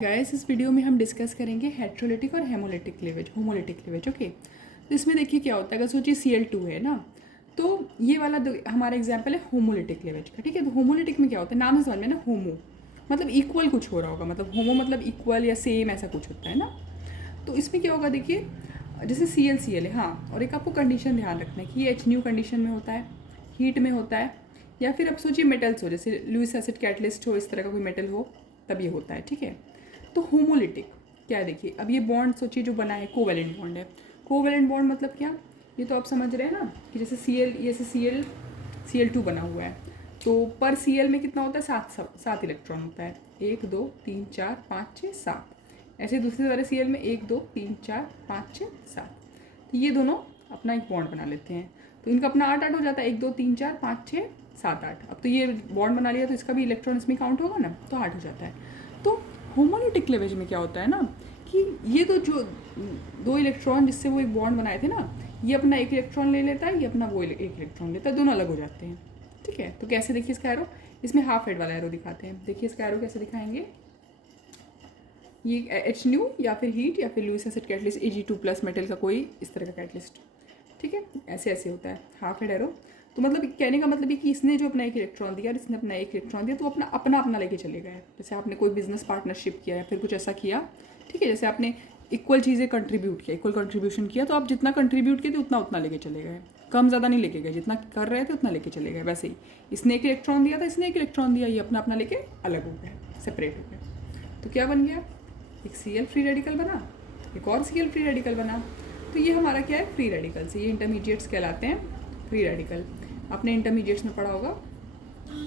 Guys इस video में हम डिस्कस करेंगे हेट्रोलिटिक और haemolytic cleavage homolytic cleavage. Okay, तो इसमें देखिए क्या होता है। अगर सोचिए Cl2 है ना, तो ये वाला हमारा एग्जांपल है होमोलिटिक क्लीवेज का। ठीक है, तो होमोलिटिक में क्या होता है, नाम से समझ में ना, होमो मतलब इक्वल कुछ हो रहा होगा, मतलब होमो मतलब इक्वल या सेम ऐसा कुछ होता है ना। तो इसमें क्या होगा, देखिए जैसे Cl है, हाँ, और एक आपको कंडीशन ध्यान रखना है कि ये HNU कंडीशन में होता है, हीट में होता है, या फिर अब सोचिए मेटल्स हो, जैसे लुईस एसिड कैटलिस्ट हो, इस तरह का कोई मेटल हो, तब ये होता है। ठीक है, तो होमोलिटिक क्या है, देखिए अब ये बॉन्ड सोचिए जो बना है कोवैलेंट बॉन्ड है। कोवैलेंट बॉन्ड मतलब क्या, ये तो आप समझ रहे हैं ना कि जैसे Cl2 बना हुआ है, तो पर Cl में कितना होता है, सात इलेक्ट्रॉन होता है। 1 2 3 4 5 6 7। ऐसे दूसरे वाले Cl में 1 2 3 4 5 6 7। तो ये दोनों अपना एक बॉन्ड बना लेते हैं, तो इनका अपना 8 8 हो जाता है। 1 2 3 4 5 6 7 8। अब तो ये बॉन्ड बना लिया, तो इसका भी इलेक्ट्रॉन इसमें काउंट होगा ना, तो 8 हो जाता है। तो होमोलिटिक क्लीवेज में क्या होता है ना कि ये तो जो दो इलेक्ट्रॉन जिससे वो एक बॉन्ड बनाए थे ना, ये अपना एक इलेक्ट्रॉन ले लेता है, ये अपना वो एक इलेक्ट्रॉन लेता है, दोनों अलग हो जाते हैं। ठीक है, तो कैसे देखिए इसका एरो, इसमें हाफ हेड वाला एरो दिखाते हैं। देखिए इसका एरो कैसे दिखाएंगे, ये HNU या फिर हीट या फिर Lewis acid catalyst Ag2+ metal का कोई इस तरह का कैटलिस्ट। ठीक है, ऐसे ऐसे होता है हाफ हेड एरो। तो मतलब कहने का मतलब ये कि इसने जो अपना एक इलेक्ट्रॉन दिया और इसने अपना एक इलेक्ट्रॉन दिया, तो अपना अपना अपना लेके चले गए। जैसे आपने कोई बिजनेस पार्टनरशिप किया या फिर कुछ ऐसा किया, ठीक है, जैसे आपने इक्वल चीज़ें कंट्रीब्यूट किया, इक्वल कंट्रीब्यूशन किया, तो आप जितना कंट्रीब्यूट किए थे उतना उतना लेके चले गए, कम ज़्यादा नहीं लेके गए, जितना कर रहे थे उतना लेके चले गए। वैसे ही इसने एक इलेक्ट्रॉन दिया था, इसने एक इलेक्ट्रॉन दिया, ये अपना अपना लेके अलग हो गए, सेपरेट हो गए। तो क्या बन गया, एक Cl फ्री रेडिकल बना, एक और Cl फ्री रेडिकल बना। तो ये हमारा क्या है, फ्री रेडिकल्स, ये इंटरमीडिएट्स कहलाते हैं, फ्री रेडिकल। आपने इंटरमीडिएट्स में पढ़ा होगा।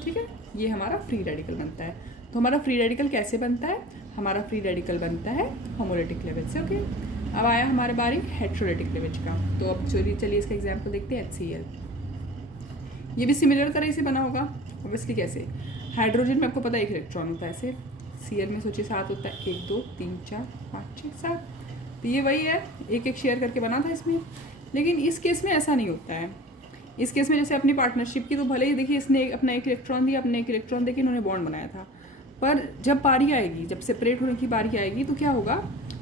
ठीक है, ये हमारा फ्री रेडिकल बनता है। तो हमारा फ्री रेडिकल कैसे बनता है, हमारा फ्री रेडिकल बनता है होमोलिटिक क्लीवेज से। ओके, अब आया हमारे बारी हेट्रोलिटिक क्लीवेज का। तो अब चलिए इसका एग्जाम्पल देखते हैं, HCl। ये भी सिमिलर तरह से बना होगा ऑब्वियसली। कैसे, हाइड्रोजन में आपको पता है एक इलेक्ट्रॉन होता है, ऐसे Cl में सोचिए 7 होता है, 1 2 3 4 5 6 7। तो ये वही है, एक एक शेयर करके बना था इसमें। लेकिन इस केस में ऐसा नहीं होता है। इस केस में जैसे अपनी पार्टनरशिप की, तो भले ही देखिए इसने अपना एक इलेक्ट्रॉन दिया, अपने एक इलेक्ट्रॉन देके इन्होंने बॉन्ड बनाया था, पर जब बारी आएगी, जब सेपरेट होने की बारी आएगी, तो क्या होगा,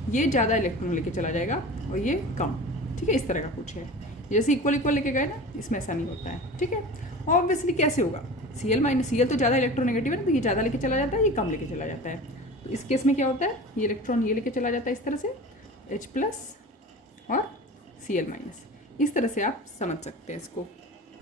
ये ज़्यादा इलेक्ट्रॉन लेके चला जाएगा और ये कम। ठीक है, इस तरह का कुछ है। जैसे इक्वल इक्वल लेके गए ना, इसमें ऐसा नहीं होता है। ठीक है, ऑब्वियसली कैसे होगा, Cl तो ज़्यादा इलेक्ट्रोनेगेटिव है ना, तो ये ज़्यादा लेके चला जाता है, ये कम लेके चला जाता है। तो इस केस में क्या होता है, ये इलेक्ट्रॉन ये लेके चला जाता है इस तरह से, H+ और Cl-। इस तरह से आप समझ सकते हैं इसको।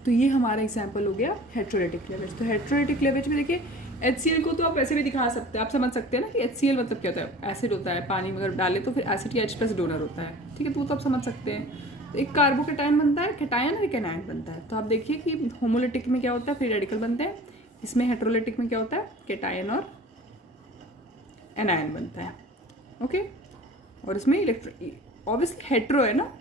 तो ये हमारा एग्जाम्पल हो गया हेट्रोलिटिक क्लीवेज। तो हेट्रोलिटिक क्लीवेज में देखिए HCl को तो आप ऐसे भी दिखा सकते हैं, आप समझ सकते हैं ना कि HCl मतलब क्या होता है, एसिड होता है, पानी में अगर डाले तो फिर एसिड या H+ डोनर होता है। ठीक है, तो वो तो आप समझ सकते हैं। तो एक कार्बोकेटायन बनता है, कैटायन और एक एनायन बनता है। तो आप देखिए कि होमोलिटिक में क्या होता है, फ्री रेडिकल बनते हैं। इसमें हेट्रोलिटिक में क्या होता है, कैटायन और एनायन बनता है। ओके, और इसमें ऑब्वियसली हेट्रो है ना,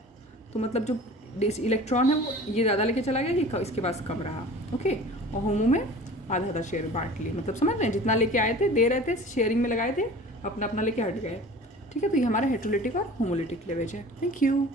तो मतलब जो इलेक्ट्रॉन है वो ये ज़्यादा लेके चला गया, ये इसके पास कम रहा। ओके, और होमो में आधा आधा शेयर बांट लिए, मतलब समझ रहे हैं, जितना लेके आए थे, दे रहे थे, शेयरिंग में लगाए थे, अपना अपना लेके हट गए। ठीक है, तो ये हमारा हेट्रोलिटिक और होमोलिटिक क्लीवेज है। Thank you.